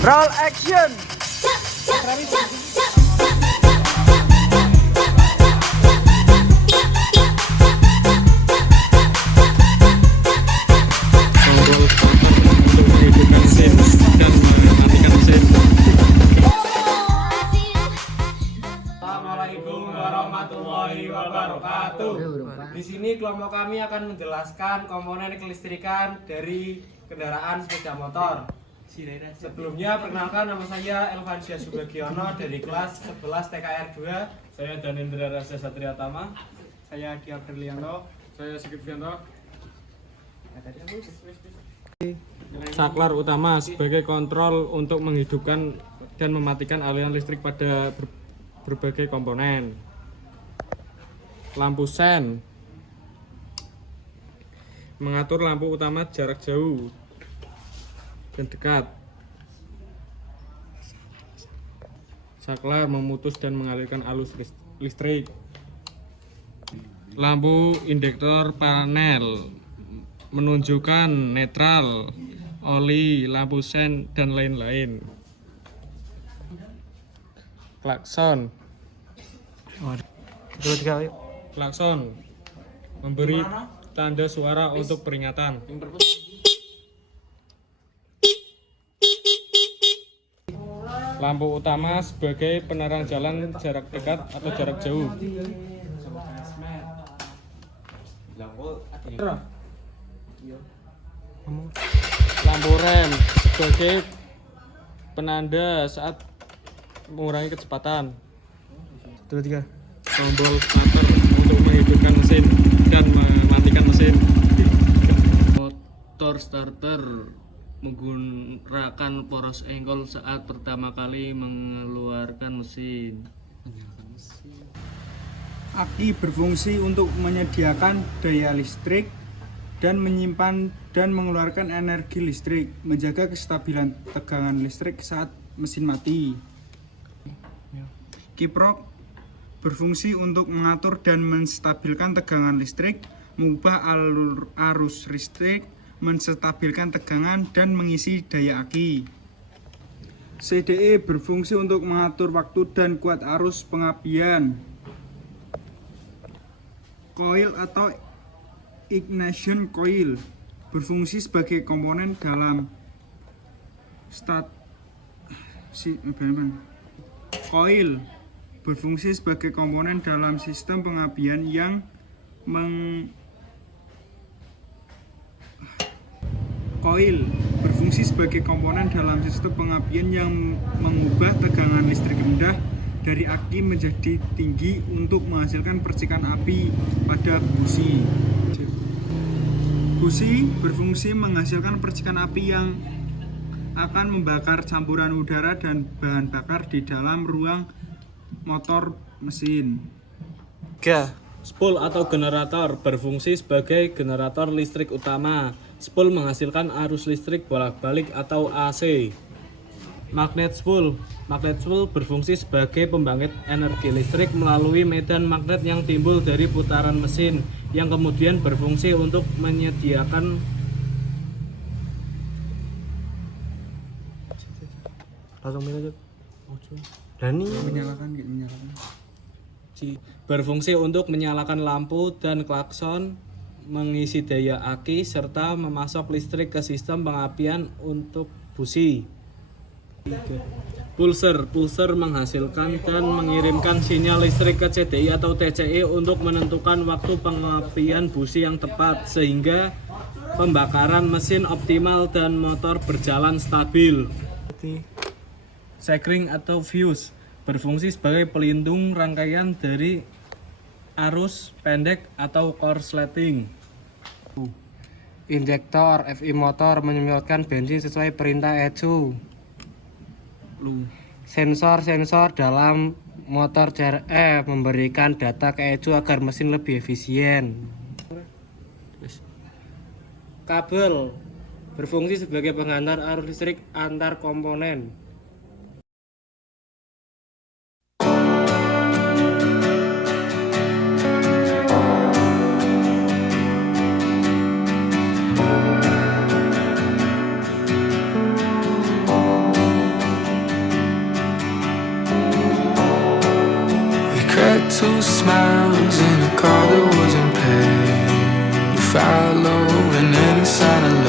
Roll action. Assalamualaikum warahmatullahi wabarakatuh. Di sini kelompok kami akan menjelaskan komponen kelistrikan dari kendaraan sepeda motor. Sebelumnya perkenalkan, nama saya Elvansia Subagiono dari kelas 11 TKR 2. Saya Danindra Rasa Satria Tama. Saya Kia Berlianto. Saya Sigit Fianto. Saklar utama sebagai kontrol untuk menghidupkan dan mematikan aliran listrik pada berbagai komponen. Lampu sen mengatur lampu utama jarak jauh dan dekat. Saklar memutus dan mengalirkan arus listrik. Lampu indikator panel menunjukkan netral, oli, lampu sen, dan lain-lain. Klakson. Klakson memberi tanda suara untuk peringatan. Lampu utama sebagai penerang jalan jarak dekat atau jarak jauh. Lampu rem sebagai penanda saat mengurangi kecepatan. Tombol starter untuk menghidupkan mesin dan mematikan mesin. Motor starter menggunakan poros engkol saat pertama kali mengeluarkan mesin. Aki berfungsi untuk menyediakan daya listrik dan menyimpan dan mengeluarkan energi listrik, menjaga kestabilan tegangan listrik saat mesin mati. Kiprok berfungsi untuk mengatur dan menstabilkan tegangan listrik, mengubah alur arus listrik, menstabilkan tegangan, dan mengisi daya aki. CDE berfungsi untuk mengatur waktu dan kuat arus pengapian. Coil atau ignition coil berfungsi sebagai komponen dalam coil berfungsi sebagai komponen dalam sistem pengapian yang mengubah tegangan listrik rendah dari aki menjadi tinggi untuk menghasilkan percikan api pada busi. Busi berfungsi menghasilkan percikan api yang akan membakar campuran udara dan bahan bakar di dalam ruang motor mesin. Spool atau generator berfungsi sebagai generator listrik utama. Spool menghasilkan arus listrik bolak-balik atau AC. Magnet spool berfungsi sebagai pembangkit energi listrik melalui medan magnet yang timbul dari putaran mesin yang kemudian berfungsi untuk menyediakan berfungsi untuk menyalakan lampu dan klakson, mengisi daya aki, serta memasok listrik ke sistem pengapian untuk busi. Pulser menghasilkan dan mengirimkan sinyal listrik ke CDI atau TCI untuk menentukan waktu pengapian busi yang tepat sehingga pembakaran mesin optimal dan motor berjalan stabil. Sekring atau fuse berfungsi sebagai pelindung rangkaian dari arus pendek atau korsleting. Injektor FI motor menyemprotkan bensin sesuai perintah ECU. Sensor dalam motor CRE memberikan data ke ECU agar mesin lebih efisien. Kabel berfungsi sebagai penghantar arus listrik antar komponen. like two smiles in a car that wasn't paid. Following any sign of